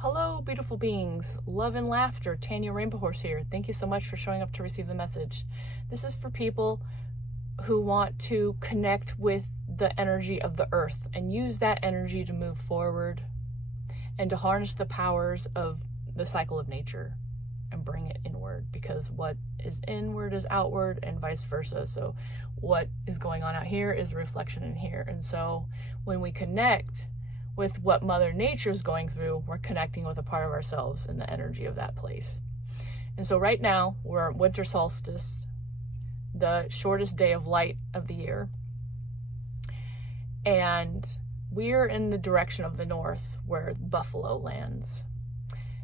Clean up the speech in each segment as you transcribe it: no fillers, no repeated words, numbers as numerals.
Hello, beautiful beings. Love and laughter. Tanya Rainbow Horse here. Thank you so much for showing up to receive the message. This is for people who want to connect with the energy of the earth and use that energy to move forward and to harness the powers of the cycle of nature and bring it inward, because what is inward is outward and vice versa. So what is going on out here is a reflection in here. And so when we connect with what Mother Nature is going through, we're connecting with a part of ourselves and the energy of that place. And so right now, we're at winter solstice, the shortest day of light of the year. And we're in the direction of the north where Buffalo lands.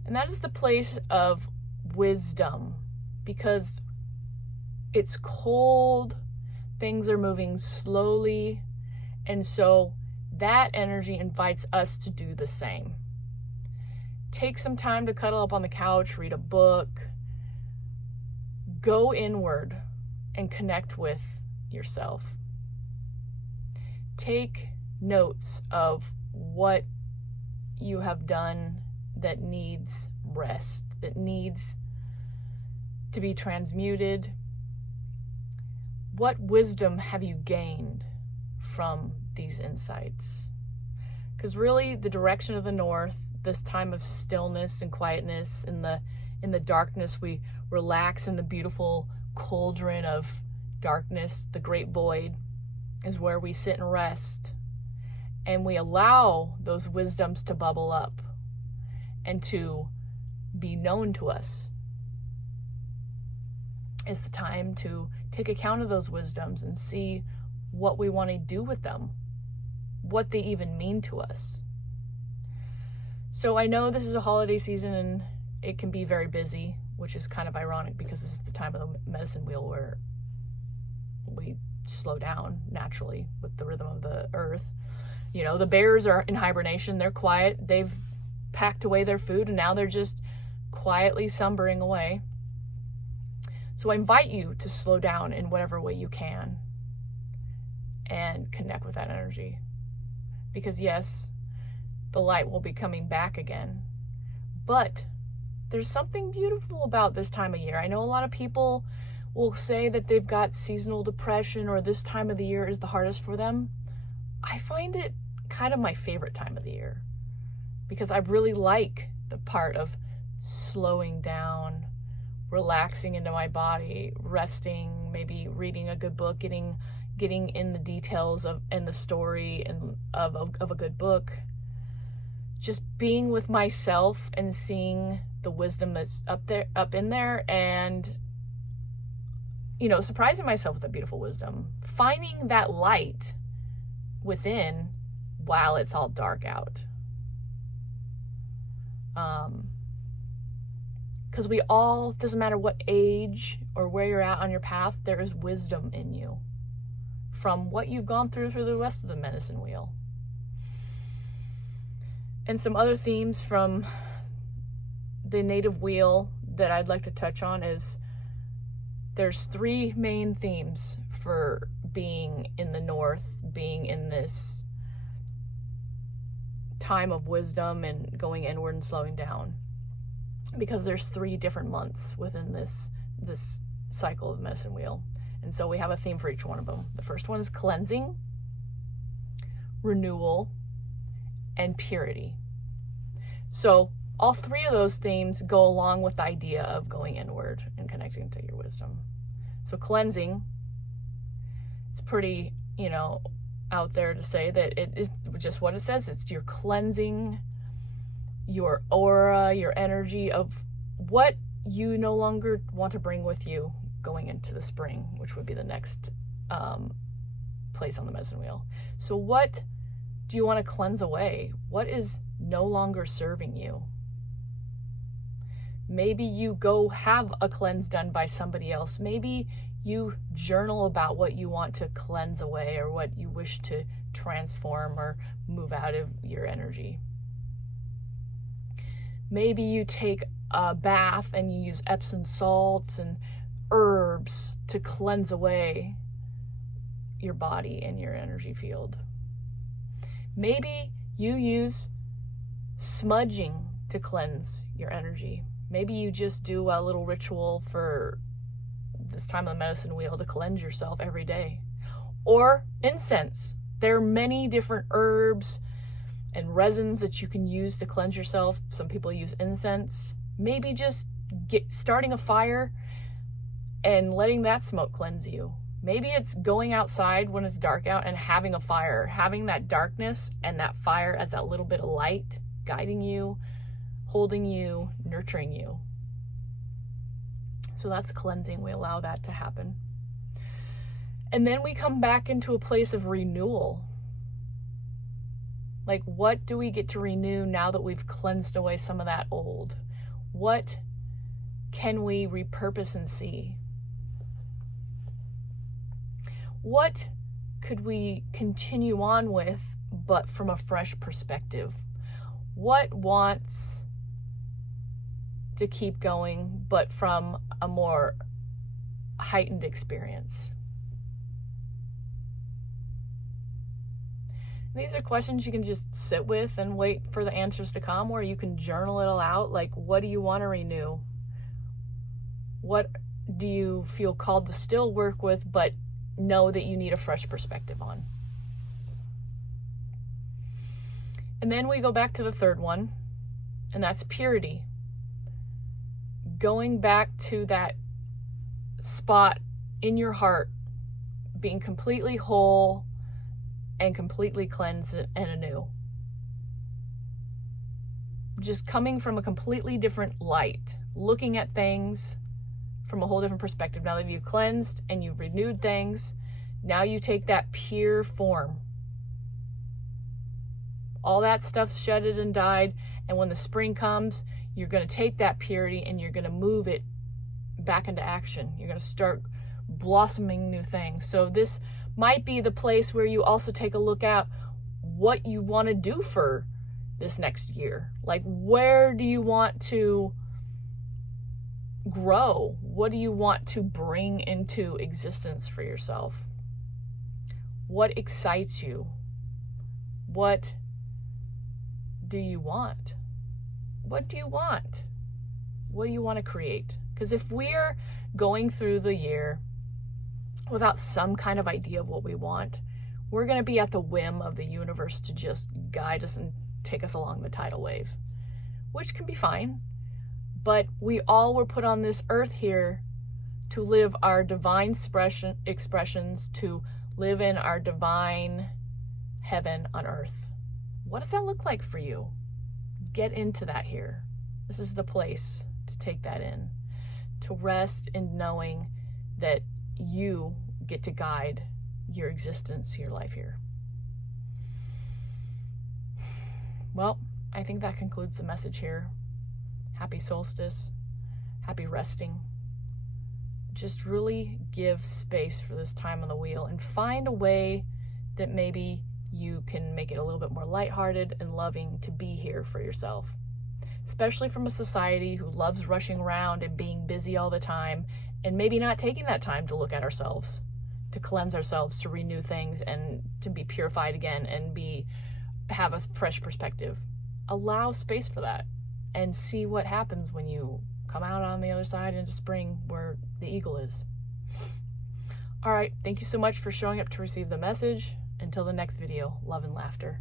And that is the place of wisdom, because it's cold, things are moving slowly, and so that energy invites us to do the same. Take some time to cuddle up on the couch, read a book, go inward and connect with yourself. Take notes of what you have done that needs rest, that needs to be transmuted. What wisdom have you gained from these insights? Because really the direction of the north, this time of stillness and quietness, in the darkness, we relax in the beautiful cauldron of darkness. The great void is where we sit and rest, and we allow those wisdoms to bubble up and to be known to us. It's the time to take account of those wisdoms and see what we want to do with them, what they even mean to us. So I know this is a holiday season and it can be very busy, which is kind of ironic because this is the time of the medicine wheel where we slow down naturally with the rhythm of the earth. You know, the bears are in hibernation, they're quiet, they've packed away their food, and now they're just quietly slumbering away. So I invite you to slow down in whatever way you can and connect with that energy. Because yes, the light will be coming back again, but there's something beautiful about this time of year. I know a lot of people will say that they've got seasonal depression or this time of the year is the hardest for them. I find it kind of my favorite time of the year because I really like the part of slowing down, relaxing into my body, resting, maybe reading a good book, getting in the details of and the story and of a good book, just being with myself and seeing the wisdom that's up in there, and surprising myself with that beautiful wisdom, finding that light within while it's all dark out. Because we all, doesn't matter what age or where you're at on your path, there is wisdom in you from what you've gone through the rest of the medicine wheel. And some other themes from the native wheel that I'd like to touch on is there's three main themes for being in the north, being in this time of wisdom and going inward and slowing down, because there's 3 different months within this cycle of the medicine wheel. And so we have a theme for each one of them. The first one is cleansing, renewal, and purity. So all 3 of those themes go along with the idea of going inward and connecting to your wisdom. So cleansing, it's pretty, out there to say that it is just what it says. It's you're cleansing your aura, your energy of what you no longer want to bring with you going into the spring, which would be the next place on the medicine wheel. So what do you want to cleanse away? What is no longer serving you? Maybe you go have a cleanse done by somebody else. Maybe you journal about what you want to cleanse away or what you wish to transform or move out of your energy. Maybe you take a bath and you use Epsom salts and herbs to cleanse away your body and your energy field. Maybe you use smudging to cleanse your energy. Maybe you just do a little ritual for this time of the medicine wheel to cleanse yourself every day. Or incense. There are many different herbs and resins that you can use to cleanse yourself. Some people use incense. Maybe just starting a fire and letting that smoke cleanse you. Maybe it's going outside when it's dark out and having a fire, having that darkness and that fire as that little bit of light, guiding you, holding you, nurturing you. So that's cleansing. We allow that to happen. And then we come back into a place of renewal. Like, what do we get to renew now that we've cleansed away some of that old? What can we repurpose and see? What could we continue on with, but from a fresh perspective? What wants to keep going, but from a more heightened experience? These are questions you can just sit with and wait for the answers to come, or you can journal it all out. Like, what do you want to renew? What do you feel called to still work with, but know that you need a fresh perspective on? And then we go back to the third one, and that's purity. Going back to that spot in your heart, being completely whole and completely cleansed and anew. Just coming from a completely different light, looking at things from a whole different perspective. Now that you've cleansed and you've renewed things, now you take that pure form. All that stuff's shedded and died, and when the spring comes, you're going to take that purity and you're going to move it back into action. You're going to start blossoming new things. So this might be the place where you also take a look at what you want to do for this next year. Like, where do you want to grow? What do you want to bring into existence for yourself? What excites you? What do you want? What do you want? What do you want to create? Because if we're going through the year without some kind of idea of what we want, we're going to be at the whim of the universe to just guide us and take us along the tidal wave, which can be fine. But we all were put on this earth here to live our divine expressions, to live in our divine heaven on earth. What does that look like for you? Get into that here. This is the place to take that in, to rest in knowing that you get to guide your existence, your life here. Well, I think that concludes the message here. Happy solstice, happy resting. Just really give space for this time on the wheel and find a way that maybe you can make it a little bit more lighthearted and loving to be here for yourself. Especially from a society who loves rushing around and being busy all the time, and maybe not taking that time to look at ourselves, to cleanse ourselves, to renew things, and to be purified again and have a fresh perspective. Allow space for that and see what happens when you come out on the other side into spring where the eagle is. All right, thank you so much for showing up to receive the message. Until the next video, love and laughter.